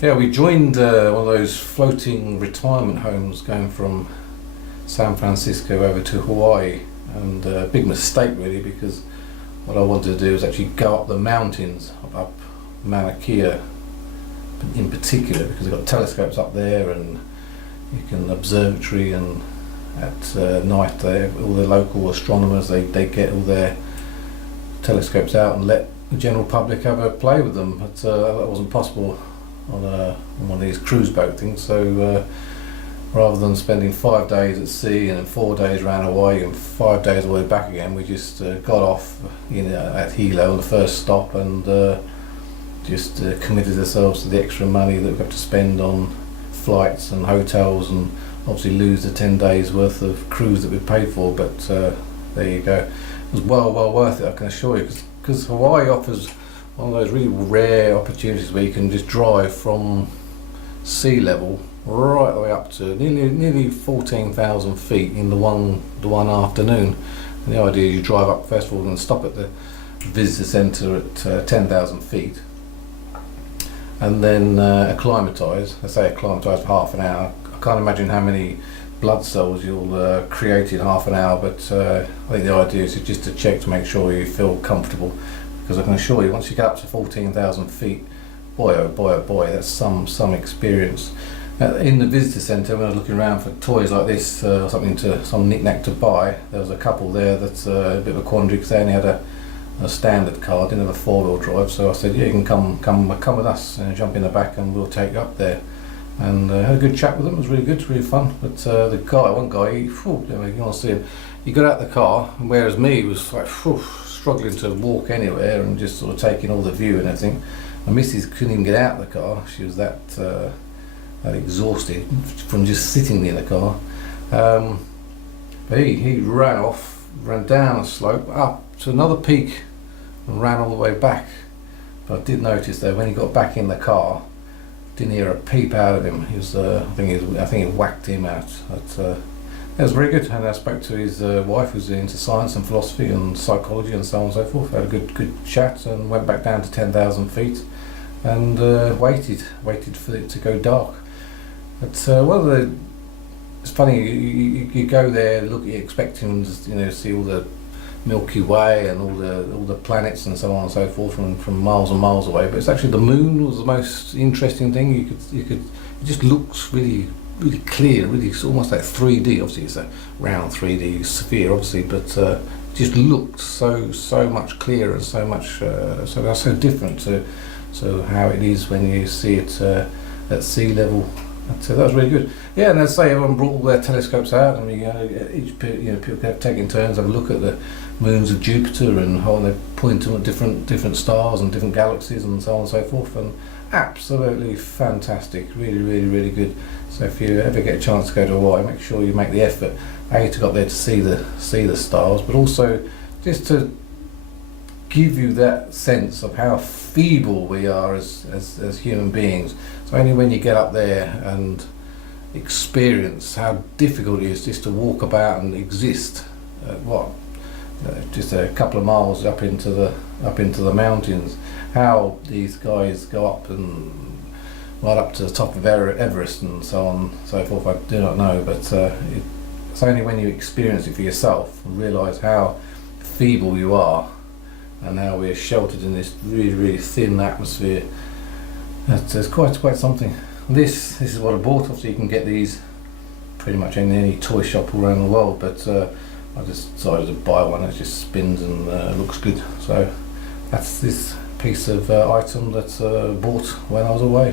Yeah, we joined one of those floating retirement homes going from San Francisco over to Hawaii, and a big mistake really, because what I wanted to do was actually go up the mountains, up Mauna Kea in particular, because they've got telescopes up there, and you can observatory, and at night all the local astronomers they get all their telescopes out and let the general public have a play with them. But that wasn't possible on one of these cruise boat things, so rather than spending 5 days at sea and then 4 days around Hawaii and 5 days all the way back again, we just got off at Hilo on the first stop, and just committed ourselves to the extra money that we have to spend on flights and hotels, and obviously lose the 10 days worth of cruise that we paid for. But there you go, it was well worth it, I can assure you, because Hawaii offers one of those really rare opportunities where you can just drive from sea level right the way up to nearly 14,000 feet in the one afternoon. And the idea is you drive up first of all and stop at the visitor centre at 10,000 feet, and then acclimatise. I say acclimatise for half an hour. I can't imagine how many blood cells you'll create in half an hour, but I think the idea is just to check to make sure you feel comfortable, because I can assure you once you get up to 14,000 feet, boy oh boy, that's some experience. In the visitor centre, when I was looking around for toys like this, some knick-knack to buy, there was a couple there that's a bit of a quandary, because they only had a standard car, didn't have a four-wheel drive. So I said, yeah, you can come with us and jump in the back and we'll take you up there. And had a good chat with them. It was really good, really fun. But one guy, you want to see him, he got out the car, whereas me was like struggling to walk anywhere and just sort of taking all the view and everything. My missus couldn't even get out of the car. She was that exhausted from just sitting in the car. But he ran down a slope up to another peak and ran all the way back. But I did notice though, when he got back in the car, didn't hear a peep out of him. He was, I think it whacked him out. But it was very good. And I spoke to his wife, who's into science and philosophy and psychology and so on and so forth. Had a good chat, and went back down to 10,000 feet and waited for it to go dark. But it's funny, you go there, look, you're expecting to see all the Milky Way and all the planets and so on and so forth from miles and miles away. But it's actually the moon was the most interesting thing. It just looks really clear, really. It's almost like 3D. Obviously, it's a round 3D sphere, obviously, but just looked so much clearer and so much so different to how it is when you see it at sea level. So that was really good. Yeah, and as I say, everyone brought all their telescopes out, and people kept taking turns, have a look at the moons of Jupiter, and how they point them at different stars and different galaxies and so on and so forth. And absolutely fantastic, really good. So if you ever get a chance to go to Hawaii, make sure you make the effort, to go up there to see the stars, but also just to give you that sense of how feeble we are as human beings. So only when you get up there and experience how difficult it is just to walk about and exist, just a couple of miles up into the mountains, how these guys go up and right up to the top of Everest and so on and so forth. I do not know, but it's only when you experience it for yourself and realise how feeble you are, and now we're sheltered in this really thin atmosphere. That's quite something. This is what I bought. Obviously you can get these pretty much in any toy shop all around the world, but I just decided to buy one that just spins and looks good. So that's this piece of item that's bought when I was away.